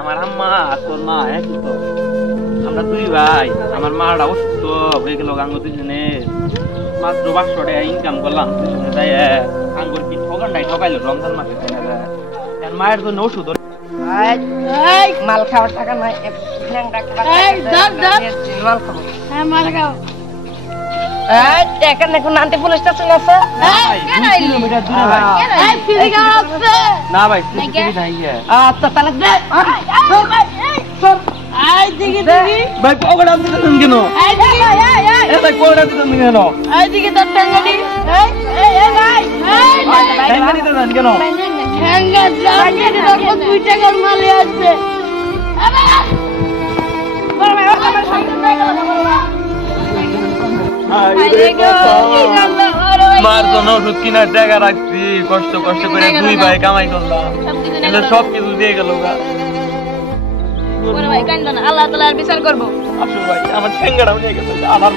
আমার আম্মা আর তোর মা একই তো। আমরা দুই ভাই, আমার মাটা অসুস্থ হয়ে গেল, গাঙ্গ দুজনে মাত্র 500 টাকা ইনকাম করলাম দুজনে তাই আঙ্গুর কি ঠকানটাই ঠকাইলো রমজান মাসে তাই মায়ের জন্য ওষুধ মাল খাওয়ার টাকা নাই, মাল খাবো। হ্যাঁ মাল খাও। এখানে কোন আন্টি পুলিশ স্টেশন আছে? কিলোমিটার দূরে ভাই। এই ফিরে গেল আছে না ভাই সিসিটিভি নাই আচ্ছা তাহলে দে। এই দিকে দিকে ভাই পকেটে আপনি দেন কেন? এই দিকে এ ভাই পকেটে আপনি দেন কেন? এই দিকে তো টাঙ্গানি এই ভাই টাকা দিতে দেন কেন? ঠ্যাঙ্গা জানি তো 2 টাকার মাল আছে মার জন্য ওষুধ কিনার টাকা রাখছি, কষ্ট কষ্ট করে দুই ভাই কামাই করলাম, এগুলো সব কিছু দিয়ে গেল। ভাই কান্দো না, আল্লাহ তাআলা বিচার করবো। আসো ভাই আমার ঠ্যাঙ্গাটা নিয়ে গেছে আবার